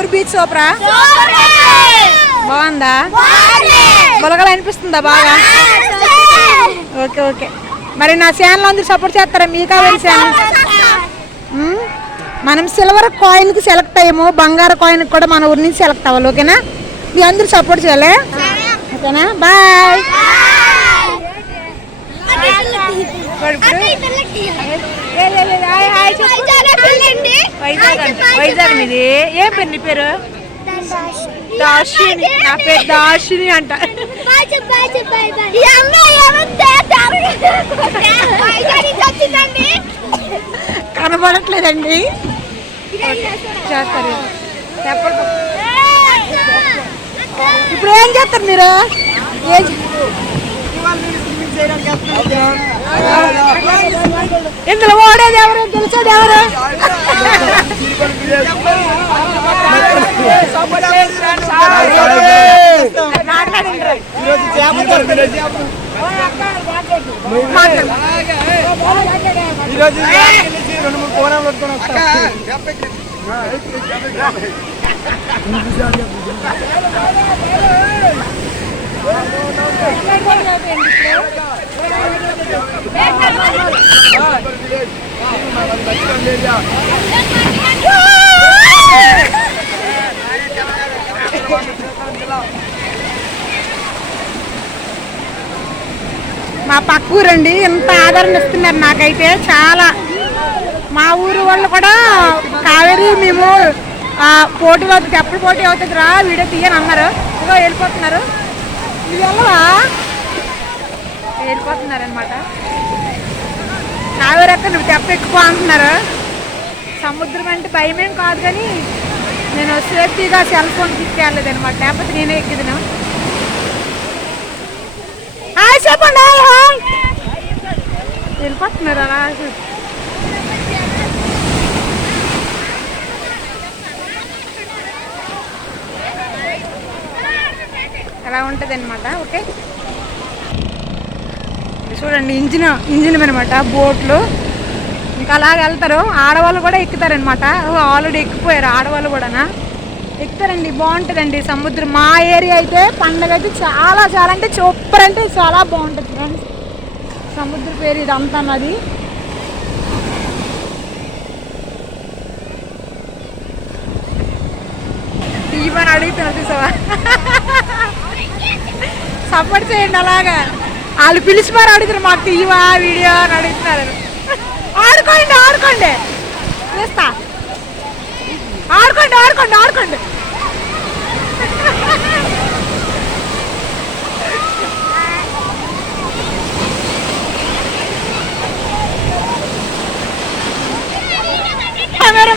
Koduru beach సూపరా? బాగుందా? బులగలు అనిపిస్తుందా బాగా? Okay okay. మరి నా ఛానల్ అందరూ సపోర్ట్ చేస్తారా? మీ కావాలి ఛానల్. మనం సిల్వర్ కాయిన్కి సెలెక్ట్ అయ్యాము, బంగారు కాయిన్కి కూడా మన ఊరి నుంచి సెలెక్ట్ అవ్వాలి. ఓకేనా? మీ అందరూ సపోర్ట్ చేయాలి. ఓకేనా? బాయ్. వైజాగ్ మీది. ఏం పేరు నీ పేరు? దాషిని. నా పేరు దాషిని అంట. కనబడట్లేదండి. చేస్తారు. ఇప్పుడు ఏం చేస్తారు మీరు? ఇందులో ఓడేది ఎవరు? గెలిచేది ఎవరు? మా పక్క ఊరండి, ఎంత ఆదరణ ఇస్తున్నారు నాకైతే. చాలా మా ఊరు వాళ్ళు కూడా కావేరి మేము పోటీలో ఎప్పుడు పోటీ అవుతుంది రా వీడియో తీయని అన్నారు. ఇదిగో వెళ్ళిపోతున్నారు. ఇది వెళ్ళవా? వెళ్ళిపోతున్నారు అనమాట. కావేరి అక్క నువ్వు తెప్ప ఎక్కువ అంటున్నారు. సముద్రం అంటే భయమేం కాదు, కానీ నేను సేఫ్టీగా సెల్ ఫోన్ తీసుకెళ్ళలేదు అనమాట, లేకపోతే నేనే ఎక్కిదిను. చెప్పండి. వెళ్ళిపోతున్నారు అలా. అలా ఉంటుంది అనమాట. ఓకే చూడండి, ఇంజిన్ అనమాట బోట్లు. ఇంకా అలాగ వెళ్తారు. ఆడవాళ్ళు కూడా ఎక్కుతారనమాట. ఆల్రెడీ ఎక్కిపోయారు ఆడవాళ్ళు కూడా ఎక్కుతారండి. బాగుంటుందండి సముద్రం. మా ఏరియా అయితే పండగ అయితే చాలా చాలా అంటే సూపర్ అంటే చాలా బాగుంటుంది ఫ్రెండ్స్. సముద్ర పేరు ఇదంతా నది. టీవని అడుగుతున్నా చూసావా? సపోర్ట్ చేయండి అలాగా. వాళ్ళు పిలిచి మరి అడుగుతారు మాకు టీవా వీడియో అని అడుగుతున్నారు. ఆడుకోండి ఆడుకోండి చేస్తా. ఆడుకోండి ఆడుకోండి ఆడుకోండి.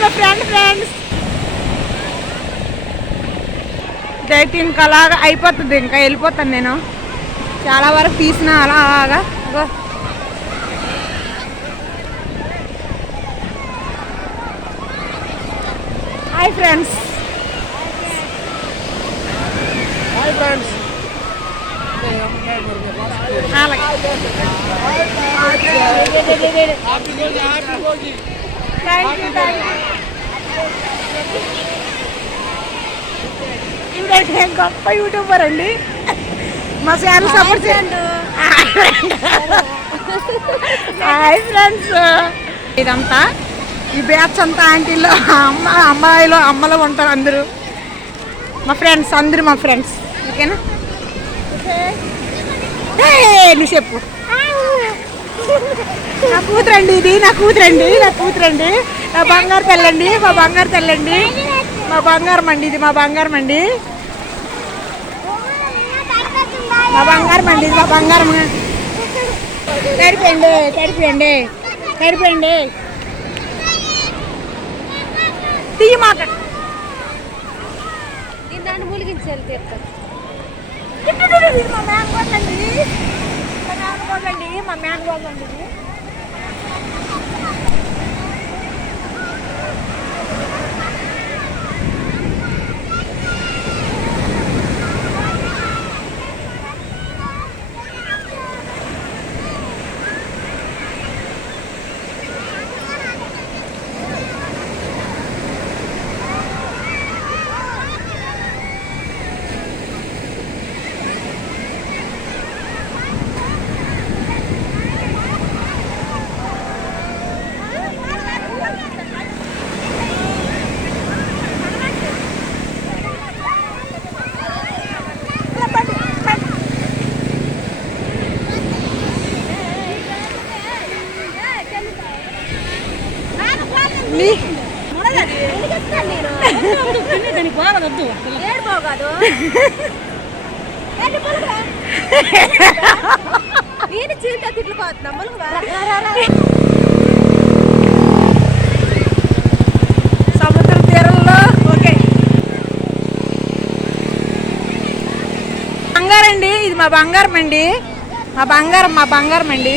మా ఫ్రెండ్స్ డైట్ ఇంకా అలాగా అయిపోతుంది. ఇంకా వెళ్ళిపోతాను నేను. చాలా వరకు తీసిన అలాగా. Hi friends. ఇవిడైతే గొప్ప యూట్యూబర్ అండి. మా ఛానల్ సపోర్ట్ చేయండి. Hi friends. ఇదంతా ఈ బ్యాచ్ అంతా ఆంటీలో అమ్మాయిలో అమ్మలో ఉంటారు అందరూ. మా ఫ్రెండ్స్ అందరూ మా ఫ్రెండ్స్. ఓకేనా? నీ చెప్పు. నా కూతురండి ఇది. నా కూతురండి నా బంగారు తెల్లండి. మా బంగారు తెల్లండి. మా బంగారం అండి ఇది. మా బంగారం అండి. మా బంగారం అండి ఇది. మా బంగారం. తడిపోయండి తీయ మాట. దాన్ని మూలిగించాలి తీర్థం. మా మ్యాన్ అండి. నీ- నేను చీట తిట్లు పోతున్నా సముద్ర తీరంలో ఓకే బంగారండి ఇది మా బంగారం అండి మా బంగారం అండి